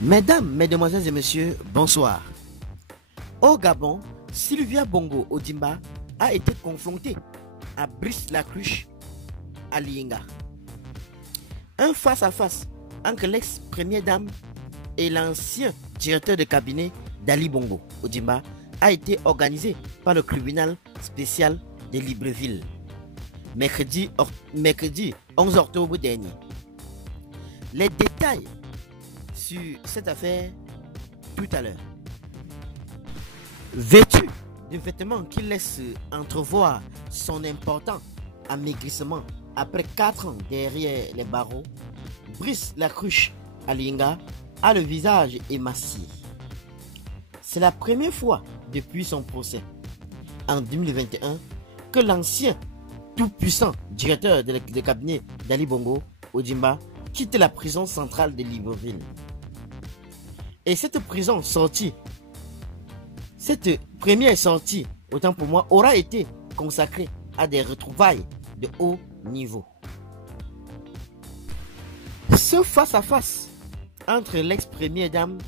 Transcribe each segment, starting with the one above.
Mesdames, Mesdemoiselles et Messieurs, bonsoir. Au Gabon, Sylvia Bongo Ondimba a été confrontée à Brice Lacruche à Lienga. Un face-à-face entre l'ex-première dame et l'ancien directeur de cabinet d'Ali Bongo Ondimba a été organisé par le tribunal spécial de Libreville, mercredi 11 octobre dernier. Les détails sur cette affaire tout à l'heure. Vêtu de vêtements qui laissent entrevoir son important amaigrissement après 4 ans derrière les barreaux, Brice Lacruche Alinga a le visage émacié. C'est la première fois depuis son procès en 2021 que l'ancien tout-puissant directeur de cabinet d'Ali Bongo Ondimba quitte la prison centrale de Libreville. Et cette prison sortie, cette première sortie, autant pour moi, aura été consacrée à des retrouvailles de haut niveau. Ce face-à-face entre l'ex-première dame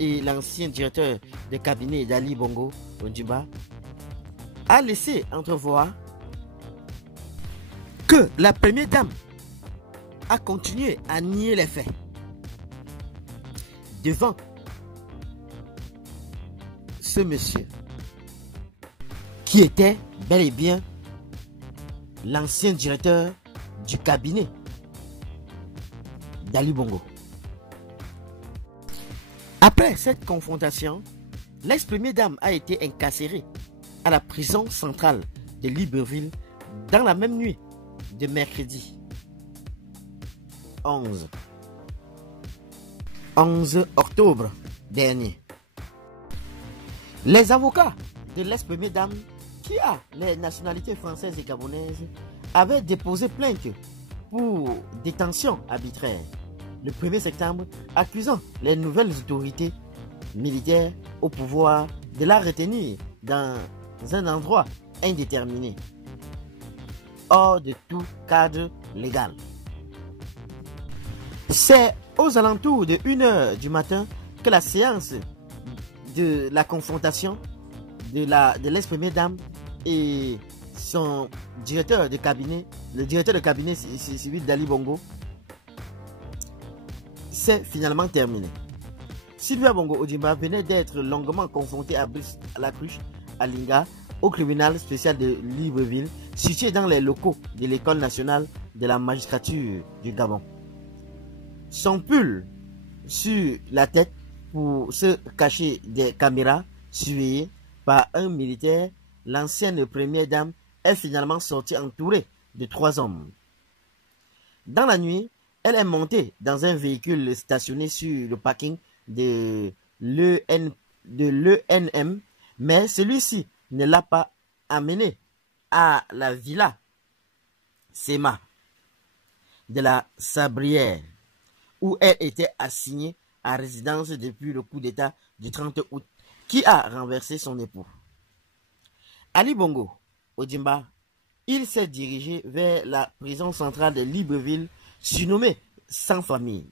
et l'ancien directeur de cabinet d'Ali Bongo Ondimba a laissé entrevoir que la première dame a continué à nier les faits devant ce monsieur qui était bel et bien l'ancien directeur du cabinet d'Ali Bongo. Après cette confrontation, l'ex-première dame a été incarcérée à la prison centrale de Libreville dans la même nuit de mercredi 11 octobre dernier. Les avocats de l'ex-première dame, qui a les nationalités françaises et gabonaises, avaient déposé plainte pour détention arbitraire le 1er septembre, accusant les nouvelles autorités militaires au pouvoir de la retenir dans un endroit indéterminé, hors de tout cadre légal. C'est aux alentours de 1h du matin que la séance de la confrontation de l'ex-première dame et son directeur de cabinet, le directeur de cabinet civil d'Ali Bongo, s'est finalement terminée. Sylvia Bongo Ondimba venait d'être longuement confrontée à Brice Lacruche Alinga au tribunal spécial de Libreville, situé dans les locaux de l'École nationale de la magistrature du Gabon. Son pull sur la tête pour se cacher des caméras surveillées par un militaire, l'ancienne première dame est finalement sortie entourée de 3 hommes. Dans la nuit, elle est montée dans un véhicule stationné sur le parking de l'ENM, mais celui-ci ne l'a pas amenée à la villa Sema de la Sabrière, où elle était assignée à résidence depuis le coup d'État du 30 août qui a renversé son époux. Ali Bongo Ondimba, il s'est dirigé vers la prison centrale de Libreville, surnommée Sans Famille.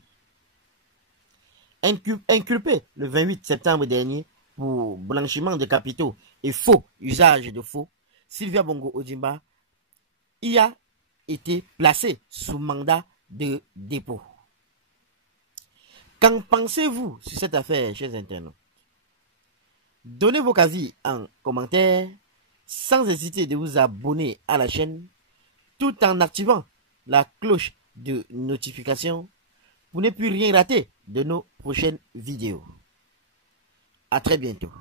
Inculpé le 28 septembre dernier pour blanchiment de capitaux et faux usage de faux, Sylvia Bongo Ondimba y a été placée sous mandat de dépôt. Qu'en pensez-vous sur cette affaire, chers internautes? Donnez vos avis en commentaire, sans hésiter de vous abonner à la chaîne, tout en activant la cloche de notification pour ne plus rien rater de nos prochaines vidéos. À très bientôt.